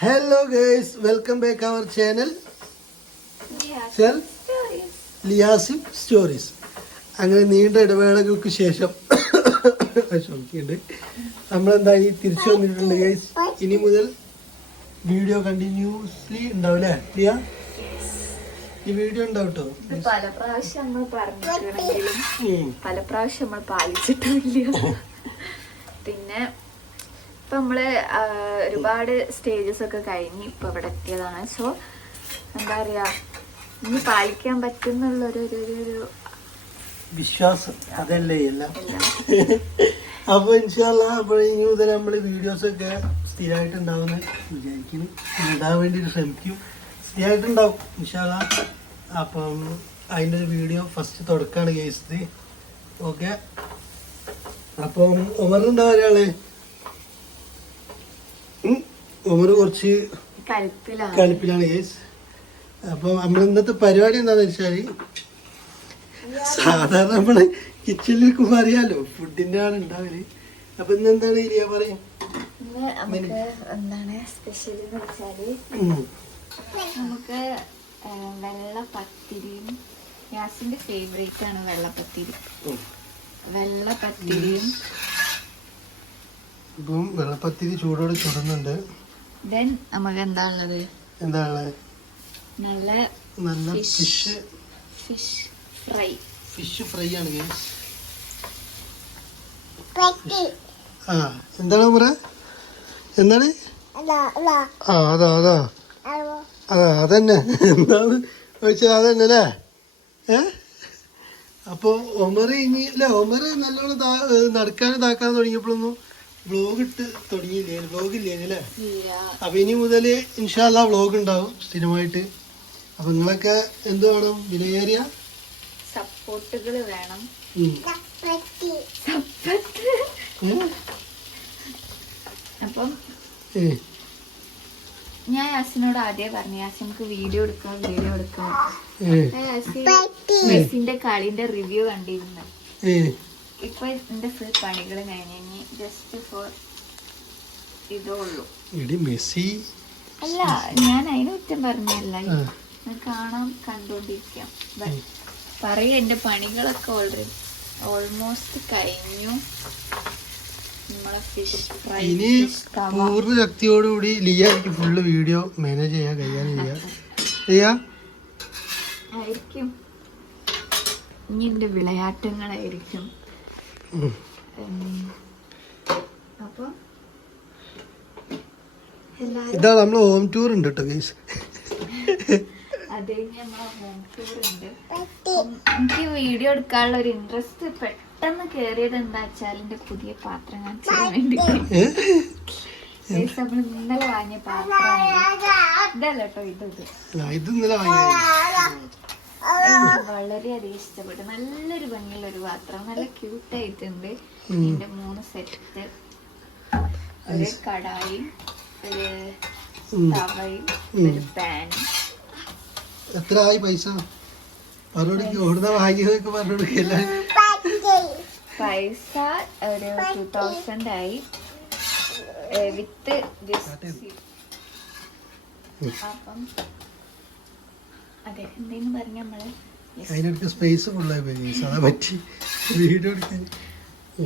Hello guys, welcome back our channel ലിയാസിം stories. അങ്ങനെ നീണ്ട ഇടവേളകൾക്ക് ശേഷം നമ്മളെന്തായി തിരിച്ചു വന്നിട്ടുണ്ട് ഗൈസ്. ഇനി മുതൽ വീഡിയോ കണ്ടിന്യൂസ്ലി ഉണ്ടാവും അല്ലേ ലിയ? ഈ വീഡിയോ ഉണ്ടാവും കേട്ടോ. പല പ്രാവശ്യം നമ്മൾ പറഞ്ഞിട്ടുണ്ടെങ്കിലും പല പ്രാവശ്യം നമ്മൾ പാലിച്ചിട്ടില്ല. പിന്നെ ഇപ്പൊ നമ്മള് ഒരുപാട് സ്റ്റേജസ് ഒക്കെ കഴിഞ്ഞ് ഇപ്പൊ ഇവിടെ എത്തിയതാണ്. സോ എന്താ പറയാ, ഇനി പാലിക്കാൻ പറ്റുന്നുള്ളൊരു വിശ്വാസം അതല്ലേ എല്ലാം. അപ്പൊ ഇൻഷാല്ല അപ്പോൾ ഇനി മുതൽ നമ്മൾ വീഡിയോസ് ഒക്കെ സ്ഥിരമായിട്ട് ഉണ്ടാവുമെന്ന് വിചാരിക്കുന്നു. ഇടാൻ വേണ്ടിയിട്ട് ശ്രമിക്കും. സ്ഥിരമായിട്ടുണ്ടാവും ഇൻഷാല്ല. അപ്പം അതിൻ്റെ ഒരു വീഡിയോ ഫസ്റ്റ് തുടക്കാണ് കേസ്. ഓക്കെ, അപ്പം ഉമറുണ്ടാവും ഒരാള്. ഉമർ കുറച്ച് കലിപ്പിലാണ് കേസ്. അപ്പം നമ്മൾ ഇന്നത്തെ പരിപാടി എന്താന്ന് വെച്ചാല്, സാധാരണ നമ്മള് കിച്ചണിലേക്ക് അറിയാലോ ഫുഡിന്റെ ആണ് ഉണ്ടാവല്. അപ്പൊ ഇന്നെന്താണ് ഇരിയ പറയും? എന്താണ് സ്പെഷ്യൽ എന്ന് വെച്ചാല് നമുക്ക് വെള്ളപ്പത്തിരിയും, യാസിന്റെ ഫേവറേറ്റ് ആണ് വെള്ളപ്പത്തിരി. വെള്ളപ്പത്തിരിയും ഇപ്പം വെള്ളപ്പത്തിരി ചൂടോടെ ചുടുന്നുണ്ട്. ദെൻ നമുക്ക് എന്താ ഉള്ളത്? നല്ല ഫിഷ് ഫ്രൈ. ഫിഷ് ഫ്രൈ ആണ് ഗൈസ്. ആ എന്താണ് പറ, എന്താണ്? ആ അതാ അതാ അതാ അതന്നെ. എന്താണ് ചോദിച്ചത്? അതന്നെ അല്ലേ? അപ്പൊ ഒമർ ഇനി അല്ല, ഒമർ നല്ലോണം നടക്കാൻ ഇതാക്കാൻ തുടങ്ങിയപ്പോഴൊന്നും വ്ലോഗ് ഇട്ട് തുടങ്ങിയില്ലേ? വ്ലോഗ് ഇല്ലേ അല്ലേ? അപ്പൊ ഇനി മുതല് ഇൻഷാല്ലാ വ്ലോഗ് ഉണ്ടാവും സ്ഥിരമായിട്ട്. അപ്പൊ നിങ്ങളൊക്കെ എന്ത് വേണം? വിലയേറിയ സപ്പോർട്ടുകൾ വേണം. അപ്പം ഞാൻ യാസിനോട് ആദ്യം പറഞ്ഞു, യാസി നമുക്ക് വീഡിയോ എടുക്കാം. മെസ്സിന്റെ കളിന്റെ റിവ്യൂ കണ്ടിരുന്നു. ഇപ്പൊ എന്റെ ഫുൾ പണികൾ കഴിഞ്ഞ് ജസ്റ്റ് ഫോർ ഇതേ ഉള്ളൂ. മെസ്സി അല്ല, ഞാൻ അതിന് കുറ്റം പറഞ്ഞല്ല, കാണാൻ കണ്ടോണ്ടിരിക്കാം. പറയ എന്റെ പണികളൊക്കെ ഓൾമോസ്റ്റ് കഴിഞ്ഞു. നമ്മളെ ഫിഷ് ഫ്രൈ ഇനി പൂർണ്ണ ശക്തിയോടുകൂടി ലിയ എനിക്ക് ഫുള്ള് വീഡിയോ മാനേജ് ചെയ്യാൻ ആയിരിക്കും. ഇനി എന്റെ വിളയാട്ടങ്ങളായിരിക്കും. അപ്പൊ ഇതാ നമ്മള് ഹോം ടൂർ ഉണ്ട് കേട്ടോ ഗൈസ്. അത് കഴിഞ്ഞ് നമ്മളെ ഹോം ടൂർ ഉണ്ട്. എനിക്ക് വീഡിയോ എടുക്കാനുള്ള ഒരു ഇൻട്രസ്റ്റ് പെട്ടെന്ന് കേറിയത് എന്താ വെച്ചാൽ എന്റെ പുതിയ പാത്രം കാണിച്ചാൻ വേണ്ടി. നമ്മൾ ഇന്നലെ വാങ്ങിയ പാത്രം ഇതല്ല കേട്ടോ, ഇത് വളരെയധികം ഇഷ്ടപ്പെട്ടു. നല്ലൊരു ഭംഗിയുള്ള ഒരു പാത്രം, നല്ല ക്യൂട്ടായിട്ടുണ്ട്. ഇതിന്റെ 3 സെറ്റ്, ഒരു കടായും ഒരു തവയും ഒരു പാനും. എത്ര ആയി പൈസ? പൈസ ഒരു 2000 ആയി വിത്ത്. അപ്പം അതെ, എന്തേലും പറഞ്ഞ നമ്മള് ഈ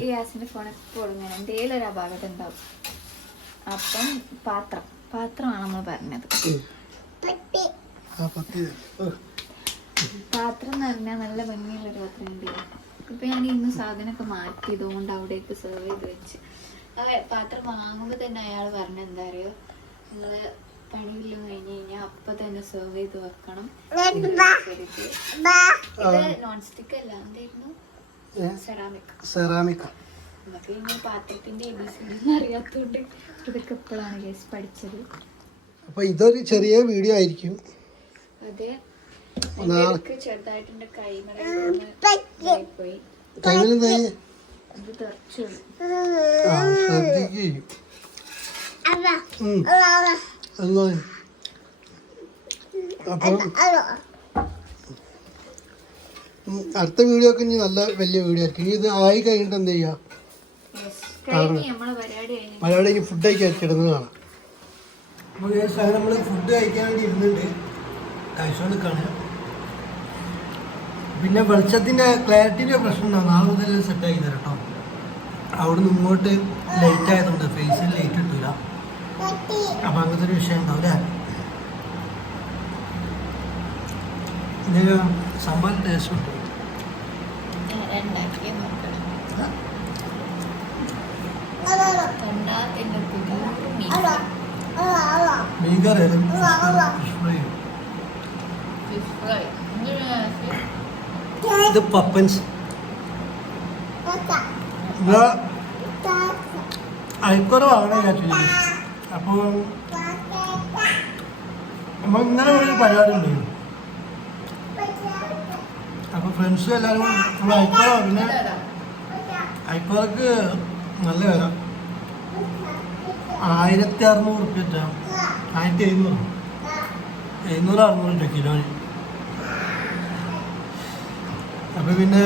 ഗ്യാസിന്റെ ഫോൺ എപ്പോഴും ഇങ്ങനെ എന്തെങ്കിലും ഒരു അപാകത ഉണ്ടാവും. അപ്പം പാത്രമാണ് നമ്മൾ പറഞ്ഞത്. പാത്രം എന്ന് പറഞ്ഞാൽ നല്ല ഭംഗിയുള്ളൊരു പാത്രം ഉണ്ട്. ഇപ്പൊ ഞാൻ ഇന്ന് സാധനമൊക്കെ മാറ്റിയതുകൊണ്ട് അവിടേക്ക് സെർവ് ചെയ്ത് വെച്ച്. പാത്രം വാങ്ങുമ്പോ തന്നെ അയാൾ പറഞ്ഞ എന്താ അറിയോ, നിങ്ങള് പണിയില്ല കഴിഞ്ഞ് കഴിഞ്ഞാൽ അപ്പൊ തന്നെ സെർവ് ചെയ്ത് വെക്കണം. ഇത് നോൺ സ്റ്റിക്ക് അല്ല, എന്തായിരുന്നു? സെറാമിക്. നമുക്ക് ഇങ്ങനെ പാത്രത്തിന്റെ ഒന്നും അറിയാത്തോണ്ട് ഇതൊക്കെ എപ്പോഴാണ് ഗൈസ് പഠിച്ചത്. അപ്പൊ ഇതൊരു ചെറിയ വീഡിയോ ആയിരിക്കും. അതെ, ചെറുതായിട്ട് എന്റെ കൈമേൽ പോയി. അത് തെറിച്ചു. അപ്പം അടുത്ത വീഡിയോ ഒക്കെ ഇനി നല്ല വലിയ വീഡിയോ ആയിരിക്കും. ഇത് ആയി കഴിഞ്ഞിട്ട് എന്ത് ചെയ്യാം? പരിപാടി ഫുഡ് കഴിക്കാൻ കിടന്ന് കാണാം. അങ്ങനെ നമ്മൾ ഫുഡ് കഴിക്കാൻ വേണ്ടി ഇരുന്നുണ്ട്, കഴിച്ചുകൊണ്ടിരിക്കുകയാണ്. പിന്നെ വെളിച്ചത്തിൻ്റെ ക്ലാരിറ്റിൻ്റെ പ്രശ്നം ഉണ്ടാവും, നാളെ മുതൽ സെറ്റാക്കി തരാം കേട്ടോ. അവിടുന്ന് ഇങ്ങോട്ട് ലൈറ്റ് ആയതുകൊണ്ട് ഫേസിൽ ലൈറ്റ് കിട്ടില്ല, അപ്പം അങ്ങനത്തെ ഒരു വിഷയം ഉണ്ടാവും അല്ലേ. ഇതിന് സംഭവം ടേസ്റ്റ് ഉണ്ട്. മീൻകറിയായാലും ഫിഷ് ഫ്രൈ. ഇത് പപ്പൻസ്. അയക്കുറവാണ് ആക്ച്വലി. അപ്പോൾ നമ്മൾ ഇങ്ങനെ ഒരു പരിപാടി ഉണ്ടായിരുന്നു. അപ്പോൾ ഫ്രണ്ട്സും എല്ലാവരും നമ്മൾ അയക്കുറ, പിന്നെ അയക്കുറക്ക് നല്ല വില, 1600 റുപ്യ, 1700, 600 കിലോന്. അപ്പോൾ പിന്നെ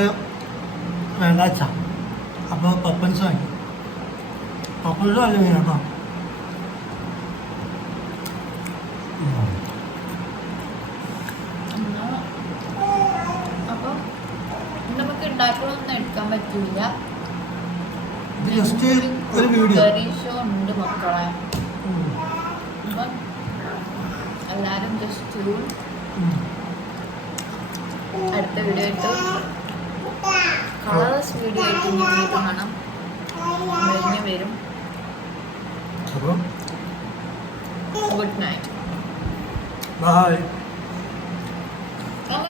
വേണ്ടാച്ച, അപ്പോൾ പപ്പൻസ് വാങ്ങി. പപ്പൻസ് നല്ല മീൻ കേട്ടോ. അപ്പം നമുക്ക് ഉണ്ടാക്കണമെന്ന് എടുക്കാൻ പറ്റില്ല, ജസ്റ്റ് ഒരു വീഡിയോ ഷോ ഉണ്ട് മക്കളെ. അപ്പം എല്ലാവരും ജസ്റ്റ് അടുത്ത വീഡിയോ ആയിട്ട് കളേഴ്സ് വീഡിയോ ആയിട്ട് ഇനി കാണാം, വരും. അപ്പോൾ ഗുഡ് നൈറ്റ്, ബൈ.